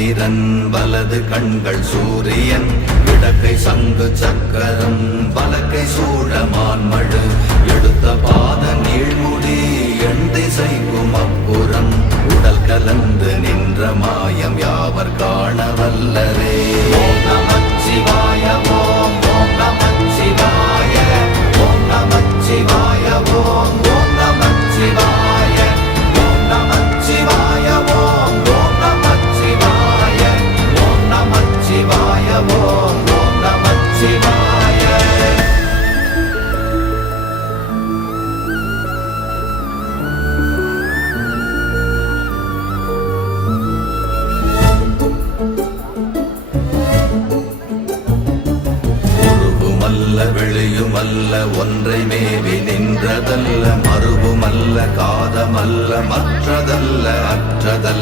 சந்திரன் வலது கண்கள் சூரியன் இடக்கை சங்கு சக்கரம் பலக்கை சூழமான்மழு எடுத்த பாத நீழ்முடி எண் திசைக்கும் அப்புறம் உடல் கலந்து நின்ற மாயம் யாவர் காண வல்லரே. ஓம் நமச்சிவாய ஓம் ஓம் நமச்சிவாய ஓம் நமச்சிவாய ஓம் ஓம் நமச்சிவாய ஓம் நமச்சிவாய ஓம் ஓம் நமச்சிவாய ஓம் நமச்சிவாய ஓம் ஓம் நமச்சிவாய. வெளியுமல்ல ஒன்றை மேவி நின்றதல்ல மறுவுமல்ல காதமல்ல மற்றதல்ல அற்றதல்ல